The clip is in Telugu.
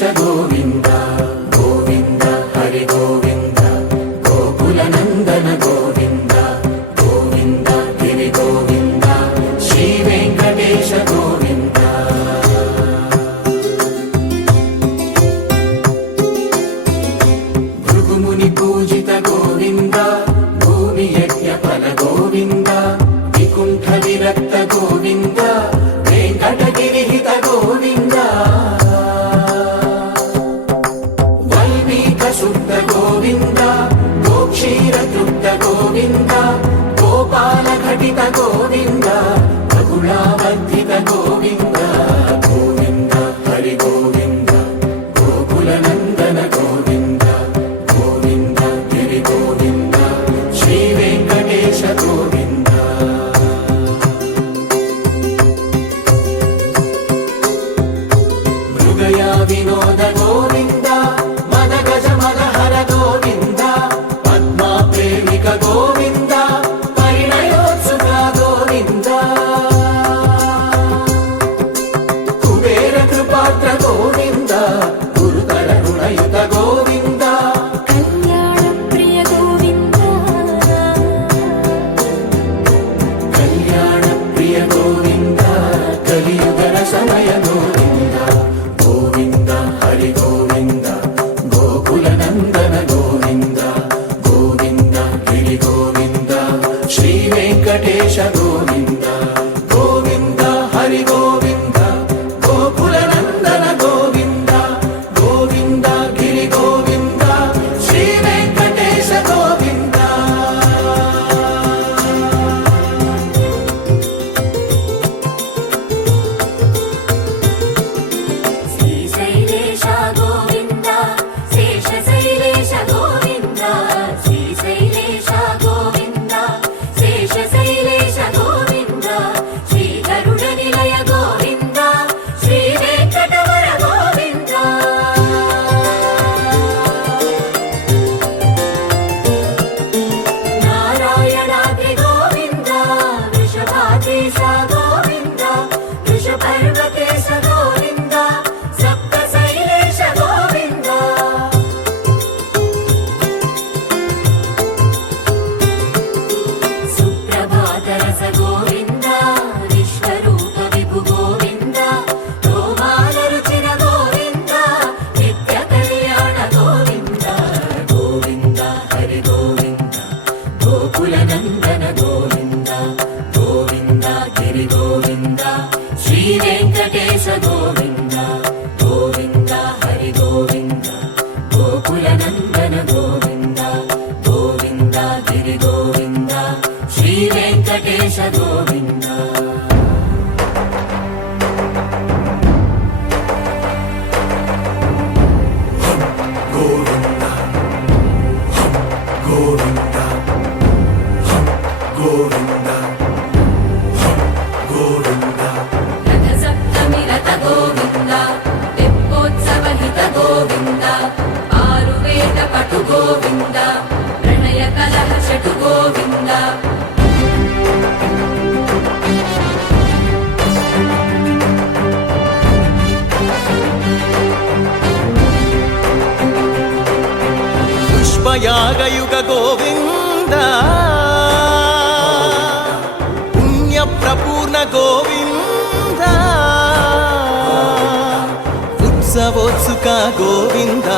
వెంకటేశ గోవింద గోవింద హరి గోవింద గోకుల నందన గోవింద గోవింద గిరి గోవింద శ్రీ వెంకటేశ గోవింద భృగుముని పూజిత గోవింద భూమి యజ్ఞ ఫల గోవింద వికుంఠ విరక్త గోవింద వెంకటగిరిహిత గోవింద వల్మీక శుద్ధ గోవింద గోక్షీర తృప్త గోవింద గోపాల ఘటిత గోవింద బహుళావర్ధిత గోవింద గోవింద హరి గోవింద గోకుల నందన గోవింద గోవింద గిరి గోవింద శ్రీ వెంకటేశ గోవింద మృగయా వినోద గోవింద మద గజ మదహర గోవింద పద్మా ప్రేమిక గోవింద పరిణయోత్సుక గోవింద కుబేర కృపాత్ర గోవింద గురుతర రుణయుత గోవింద కళ్యాణ ప్రియ గోవింద కళ్యాణ ప్రియ గోవింద కలియుగ రసమయ గోవింద గోవింద హరి గోవింద గోకుల నందన గోవింద గోవింద గిరి గోవింద శ్రీ వెంకటేశ గోవింద గోవింద హరి గోవింద గోకుల నందన గోవింద గోవింద గిరి గోవింద శ్రీ వెంకటేశ గోవింద శ్రీశైలేశ గోవింద శేషశైలేశ గోవింద శ్రీశైలేశ గోవింద శేషశైలేశ గోవింద శ్రీ గరుడ నిలయ గోవింద శ్రీ వెంకటవర గోవింద నారాయణాద్రి గోవింద వృషభాదేశ గోవింద వృషపర్వతేశ గోవింద సప్తశైలేశ గోవింద సుప్రభాతరస గోవింద విశ్వరూప విభు గోవింద గోమాల రుచిర గోవింద నిత్య కళ్యాణ గోవింద గోవింద హరి గోవింద గోకుల నందన గోవింద గోవింద గిరి గోవింద శ్రీ వెంకటేశ గోవింద గోవింద హరి గోవింద గోకుల నందన గోవింద గోవింద గిరి గోవింద శ్రీ వెంకటేశ గోవింద గోవింద గోవింద గోవింద గోవింద రథ సప్తమి రథ గోవింద తెప్పోత్సవ హిత గోవింద ఆరువేద పటు గోవింద ప్రణయ కలహ షటు గోవింద పుష్పయాగయుగ గోవింద పుణ్య ప్రపూర్ణ గోవింద ఉత్సవోత్సుక గోవింద